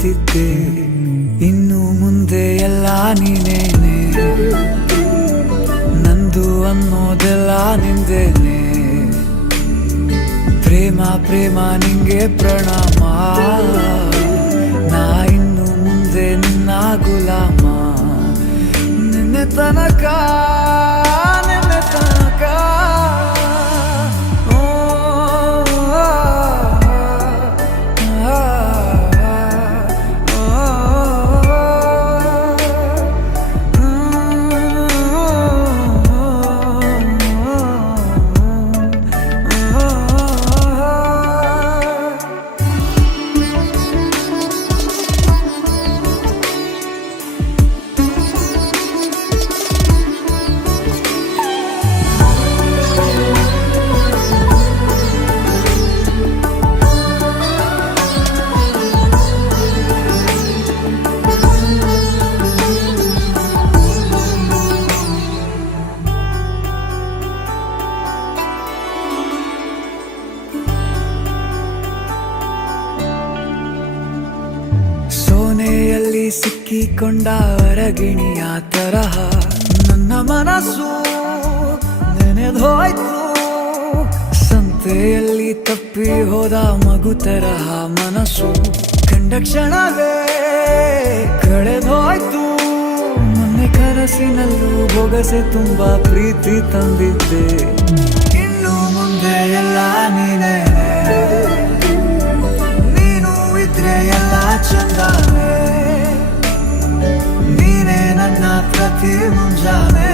ನಂಬುತ್ತಿದ್ದೆ, ಇನ್ನು ಮುಂದೆ ಎಲ್ಲ ನೀನೇನೆ, ನಂದು ಅನ್ನೋದೆಲ್ಲ ನಿಂದೇನೆ. ಪ್ರೇಮ ಪ್ರೇಮ ನಿಂಗೆ ಪ್ರಣಾಮ, ನಾ ಇನ್ನು ಮುಂದೆ ನಿನ್ನ ಗುಲಾಮ. ನಿನ್ನೆ ತನಕ ನಿನ್ನೆ ತನಕ ಸೋನೆಯಲ್ಲಿ ಸಿಕ್ಕಿಕೊಂಡ ಅರಗಿಣಿಯ ತರಹ ನನ್ನ ಮನಸ್ಸು ನೆನೆದೋಯ್ತು. ಸಂತೆಯಲ್ಲಿ ತಪ್ಪಿ ಹೋದ ಮಗು ತರಹ ಮನಸ್ಸು ಕಂಡ ಕ್ಷಣವೇ ಕಳೆದೋಯ್ತು. ಮೊನ್ನೆ ಕನಸಿನಲ್ಲೂ ಬೊಗಸೆ ತುಂಬಾ ಪ್ರೀತಿ ತಂದಿದ್ದೆ, ಇನ್ನು ಮುಂದೆ ಎಲ್ಲ ನೀನೇ, ನೀನು ಇದ್ರೆ ಎಲ್ಲ ಚಂದಾನೆ, ನೀನೇ ನನ್ನ ಪ್ರತಿ ಮುಂಜಾನೆ.